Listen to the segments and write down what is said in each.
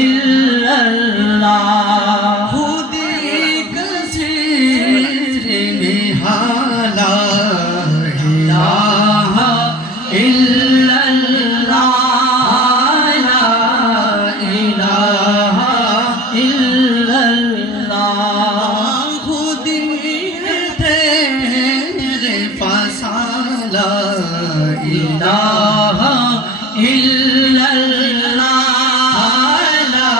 इल्लल्लाह खुदी कसीर निहाला इलाहा इल्लल्लाह ला इलाहा इल्लल्लाह खुदी तेरे फसाला इलाहा इल्लल्लाह ला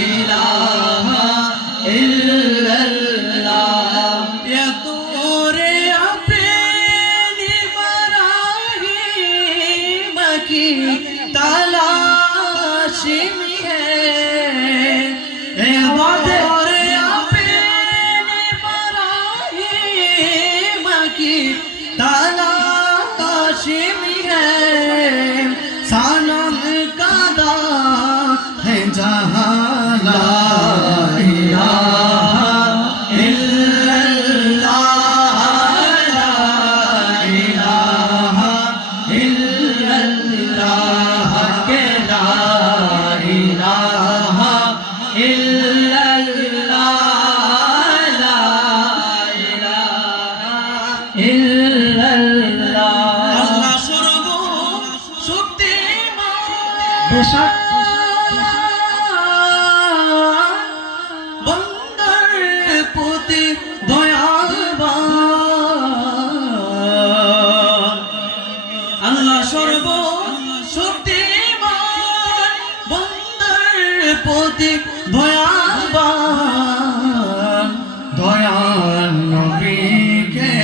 इलाहा इल्लल्लाह या तोरे अपनी मराहिम की तलाश में है तोरे अपनी मराहिम की तलाश में है सनम कादा है जहां ला इलाहा इल्लल्लाह ला इलाहा इल्लल्लाह के ला इलाहा इल्लल्लाह ला इलाहा इल्लल्लाह अल्लाह सर्व शক্তিমান বন্দার প্রতি দয়াবান আল্লাহ সর্ব শক্তিমান বন্দার প্রতি দয়াবান দয়াল নবীকে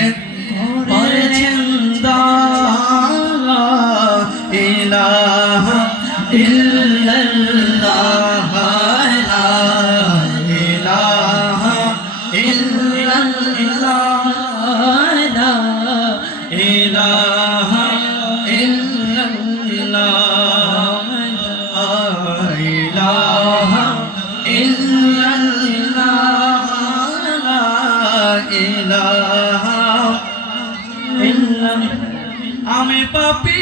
করেছেন দালা ইলাহা ইল্লাল্লাহ লা ইলাহা ইল্লাল্লাহ লা ইলাহা ইল্লাল্লাহ লা ইলাহা ইল্লাল্লাহ লা ইলাহা ইল্লাল্লাহ আমি পাপী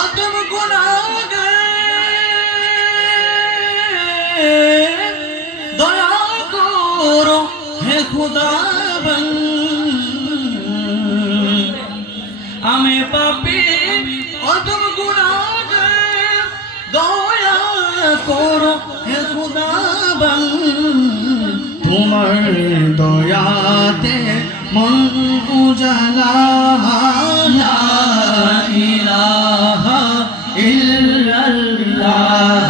অতম গুনাহগার দয়া করো হে খুদাবন্দ আমি পাপী অতম গুনাহগার দয়া করো হে খুদাবন্দ তোমার দয়াতে মন উজালা লা ইলাহা ইল্লাল্লাহ